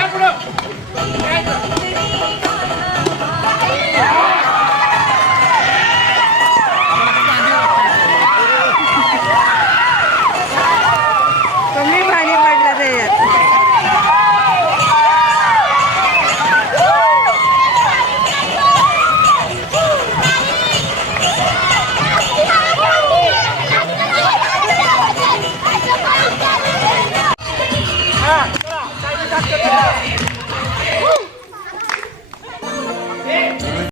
ஏன் かって